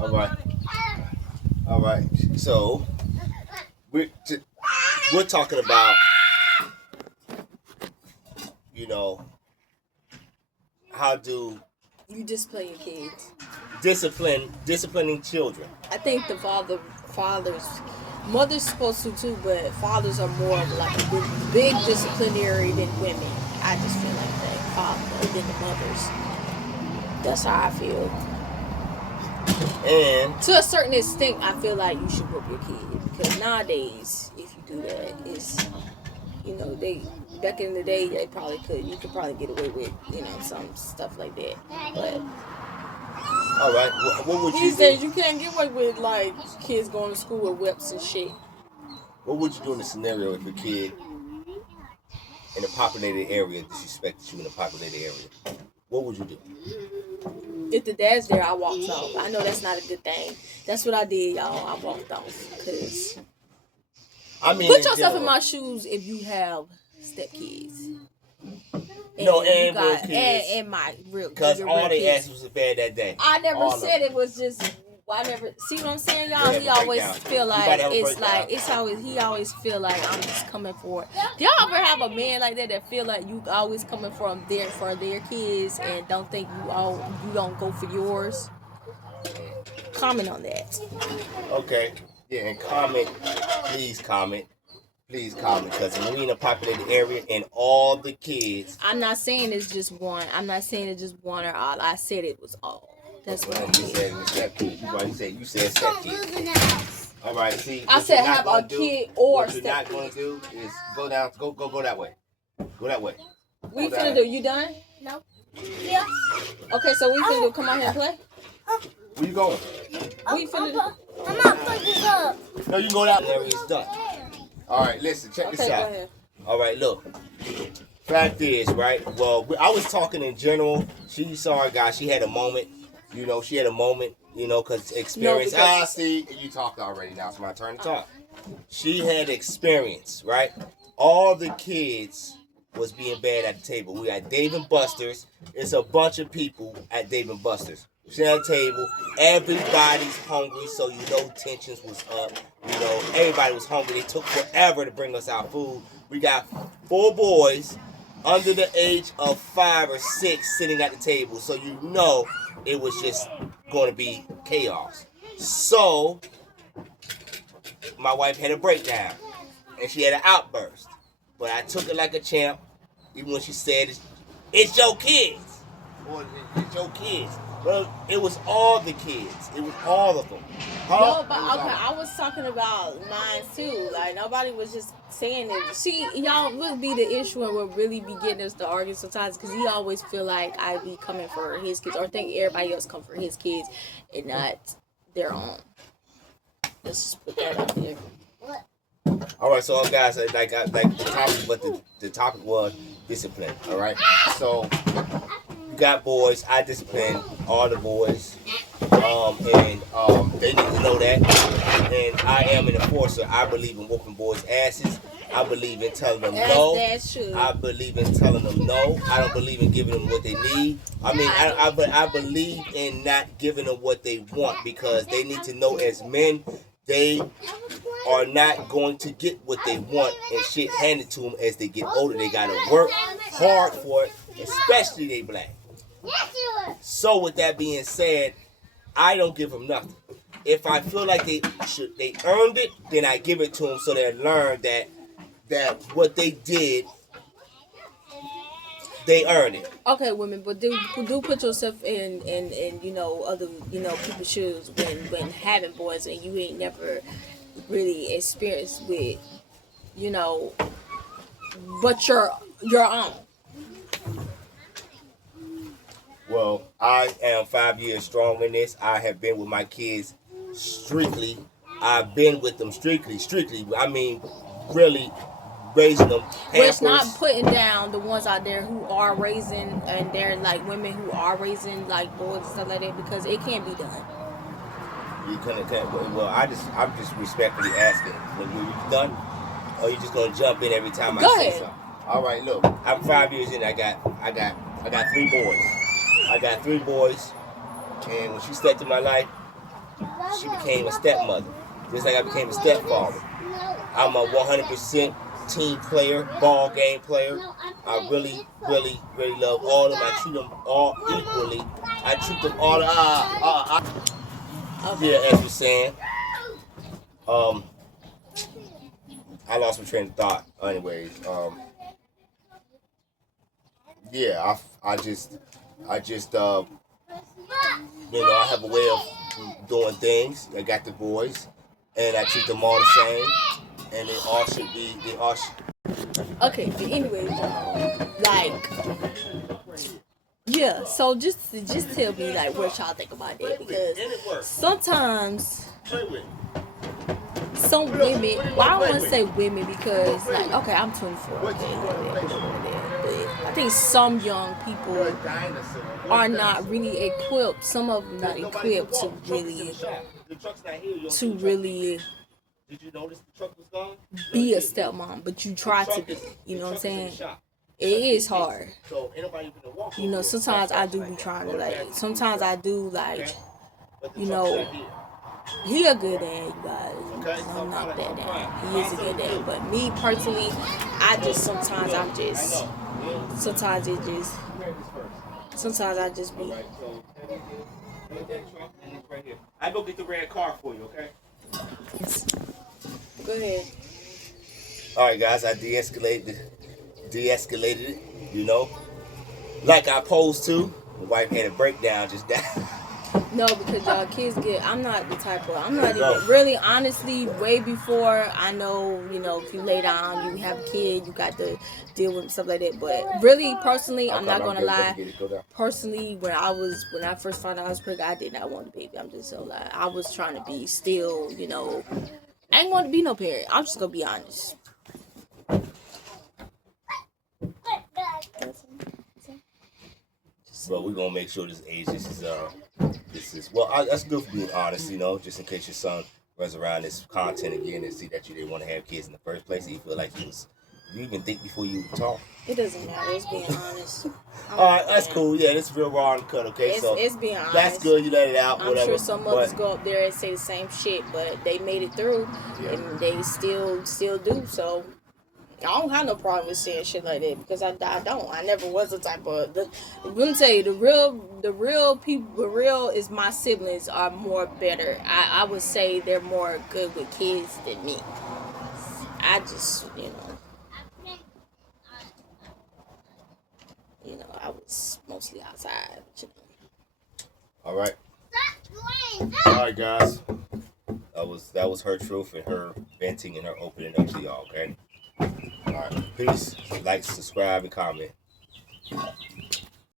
All right. All right. So we're we're talking about, you know, how do You discipline your kids. disciplining children. I think the fathers, mothers supposed to too, but fathers are more of like a big disciplinary than women. I just feel like that father than the mothers. That's how I feel. And To a certain extent, I feel like you should whoop your kid because nowadays, if you do that, it's they back in the day they probably could. You could probably get away with some stuff like that, but all right, what would you these do? days you can't get away with like kids going to school with whips and shit. What would you do in the scenario if a kid in a populated area disrespected you in a populated area? What would you do? If the dad's there, I walked off. I know that's not a good thing. That's what I did, y'all. I walked off because I mean, put in yourself general. in my shoes if you have stepkids. No, you and real got kids. and my real Because your all real they kids. asked was a bed that day. I never All of said them. it was just. I never see what I'm saying, y'all. We have He a always breakdown. feel We like about to have a it's breakdown. like it's always he always feel like I'm just coming for it. Do y'all ever have a man like that feel like you always coming for their kids and don't think you don't go for yours? Comment on that. Okay. Yeah, and comment. Please comment. Please comment. Because when we in a populated area and all the kids. I'm not saying it's just one. I'm not saying it's just one or all. I said it was all. That's what I You did. said stepkids. You said stepkids. All right. See. I said have a kid or what you're not going to do is go down. Go that way. Go that way. We finna do. You done? No. Yeah. Okay, so we finna do. Come out here and play. Where you going? We finna do. I'm not putting this up. No, you can go down there. It's done. All right. Listen. Check this Okay, out. go ahead. All right. Look. Fact is, right? Well, I was talking in general. She saw a guy. She had a moment. She had a moment. Because experience. See, you talked already. Now it's my turn to talk. She had experience, right? All the kids was being bad at the table. We got Dave and Buster's. It's a bunch of people at Dave and Buster's. She's at the table. Everybody's hungry, so tensions was up. Everybody was hungry. They took forever to bring us our food. We got 4 boys under the age of 5 or 6 sitting at the table, so it was just going to be chaos. So my wife had a breakdown and she had an outburst, but I took it like a champ, even when she said it's your kids, or it's your kids. Well, it was all the kids. It was all of them. No, but okay, I was talking about mine too. Like nobody was just saying it. See, y'all would be the issue and would really be getting us to argue sometimes because he always feel like I be coming for his kids or think everybody else come for his kids and not their own. Let's just put that out there. All right, so guys, like the topic, but the topic was discipline. All right, so you got boys. I discipline all the boys, and they need to know that. And I am an enforcer. I believe in whooping boys' asses. I believe in telling them no. That's true. I believe in telling them no. I don't believe in giving them what they need. I mean, I believe in not giving them what they want because they need to know as men they are not going to get what they want and shit handed to them as they get older. They gotta work hard for it, especially they black. So with that being said, I don't give them nothing. If I feel like they earned it, then I give it to them so they learn that what they did, they earned it. Okay, women, but do put yourself in other people's shoes when having boys and you ain't never really experienced with but your own. Well, I am 5 years strong in this. I have been with my kids strictly. I've been with them strictly. I mean, really raising them. But it's not putting down the ones out there who are raising, and they're like women who are raising like boys and stuff like that because it can't be done. You couldn't. Well, I'm just respectfully asking. When you done, or you just gonna jump in every time I say something? All right, look. I'm 5 years in. I got 3 boys. I got 3 boys, and when she stepped in my life, she became a stepmother. Just like I became a stepfather. I'm a 100% team player, ball game player. I really, really, really love all of them. I treat them all equally. I treat them all. Yeah, as you're saying. I lost my train of thought. Anyways, yeah, I just, you know, I have a way of doing things. I got the boys, and I treat them all the same, and they all should be. Okay, but anyways, like, yeah. So just tell me like what y'all think about that, because sometimes some women. Well, I don't want to say women because like, okay, I'm 24. Okay, but I think some young people are not really equipped. Some of them not equipped to really Did you notice the truck was gone? be a stepmom, but you try to be. You know what I'm saying? It is hard. You know, sometimes I do be trying to like. Sometimes I do like. You know, he a good dad, you guys. I'm not that dad. He is a good dad, but me personally, sometimes I just be. I go get the red car for you, okay? Go ahead. All right, guys. I de-escalated it. You know, like I posed to. The wife had a breakdown just now. No, because y'all kids I'm not even, really, honestly, way before I know, you know, if you lay down, you have a kid, you got to deal with stuff like that. But really, personally, I'm not going to lie. Personally, when I first found out I was pregnant, I did not want a baby. I'm just so like, I was trying to be still, you know, I ain't want to be no parent. I'm just going to be honest. But we're gonna make sure this age. This is well. That's good for being honest, you know. Just in case your son runs around this content again and see that you didn't want to have kids in the first place, and you feel like you even think before you talk. It doesn't matter. It's being honest. All right, that's cool. Yeah, this is real raw and cut. Okay, it's being honest. That's good. You let it out. I'm whatever. sure some mothers go up there and say the same shit, but they made it through, and they still do. So I don't have no problem with saying shit like that because I don't. I never was the type of. I'm gonna tell you the real people. The real is my siblings are more better. I would say they're more good with kids than me. I just I was mostly outside. But, All right. All right, guys. That was her truth and her venting and her opening up to y'all. Okay. All right. Peace. Like, subscribe, and comment.